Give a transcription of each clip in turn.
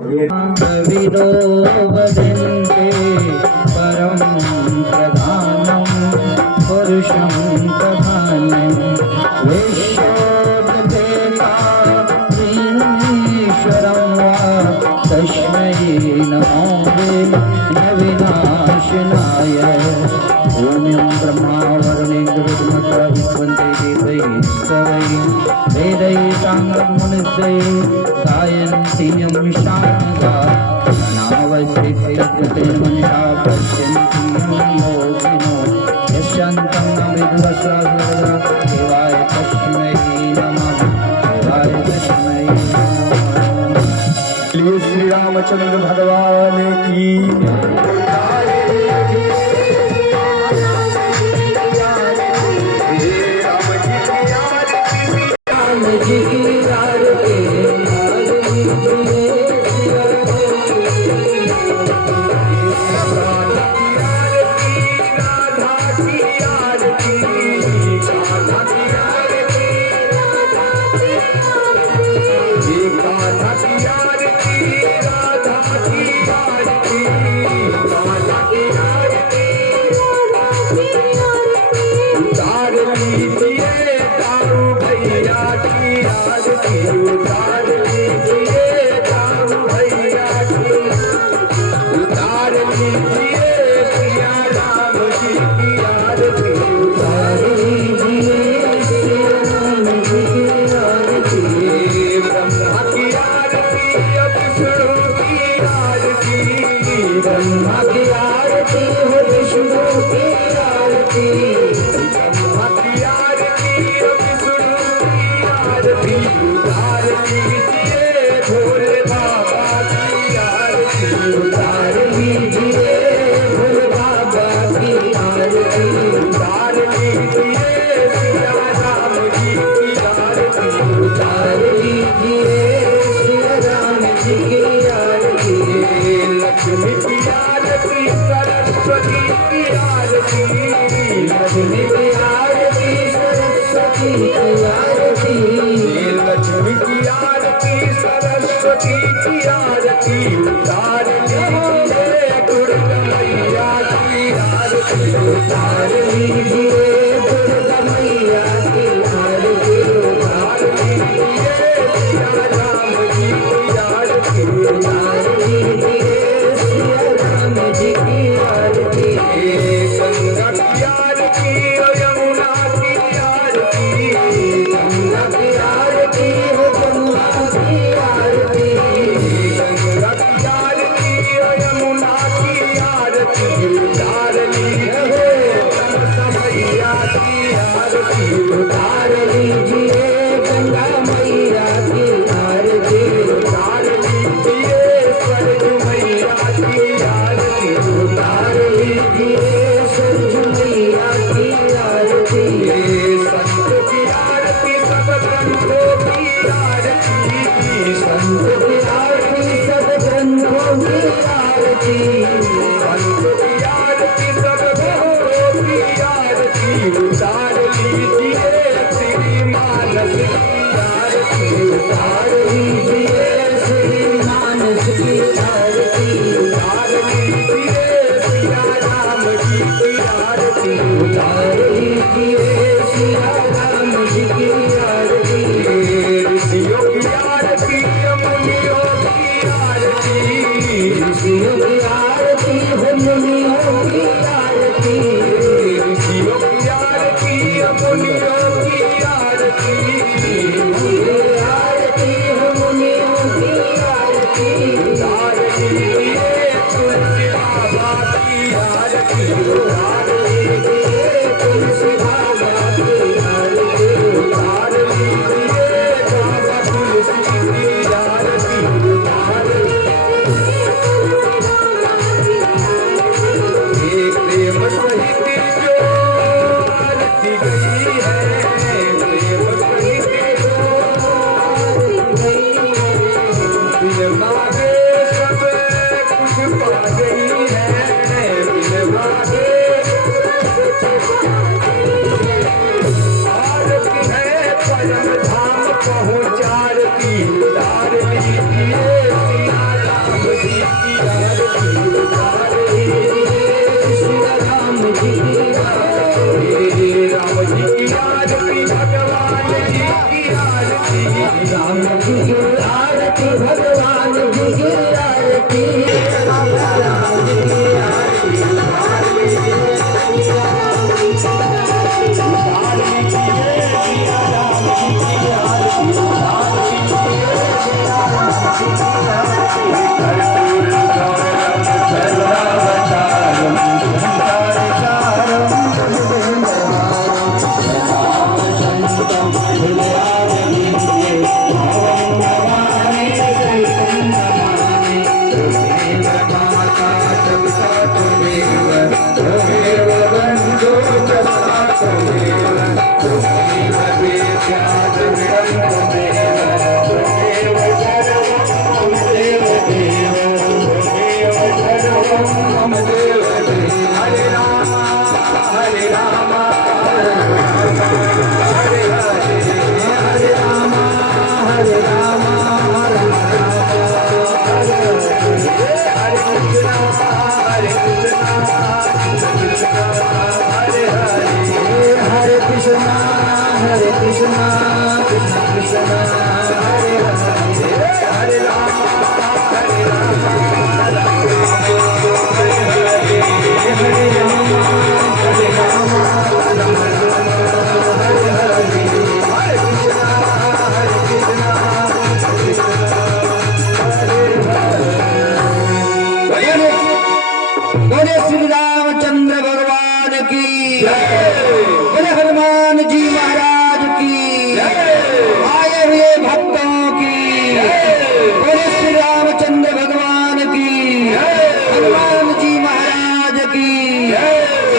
विदो वदन्ते परं प्रधानं पुरुषं प्रधानं विश्वोपदेताश्वरं वा तस्मै नमो न विनाशनाय। ॐ ब्रह्मा वरुणेन्द्ररुद्रमरुतः देवैः स्तवैः वेदैः साङ्गमुनित्रैः गायन्ति यं शान्ता नावैश्चित्यतेन मनसा पश्यन्ति योगिनो यस्यान्तं न विद्वस्वादुर्गा देवाय तस्मै नमः देवाय तस्मै नमः। श्री रामचंद्र भगवान की Maga मम देव हरे राम हरे राम हरे हरे हरे राम हरे राम हरे कृष्णा हरे कृष्णा कृष्ण कृष्ण हरे हरे हरे राम हरे राम हरे राम हरे राम हरे हरे हरे कृष्णा बोले श्री रामचंद्र भगवान की बोले हनुमान जी महाराज की आए हुए भक्तों की बोले श्री रामचंद्र भगवान की हनुमान जी महाराज की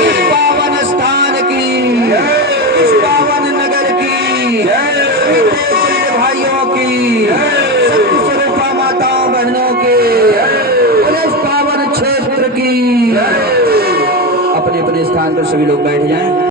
इस पावन स्थान की इस पावन नगर की श्री भाइयों की सत्य स्वरूपा माताओं बहनों के बोले इस पावन क्षेत्र की। अपने अपने स्थान पर सभी लोग बैठ जाएं।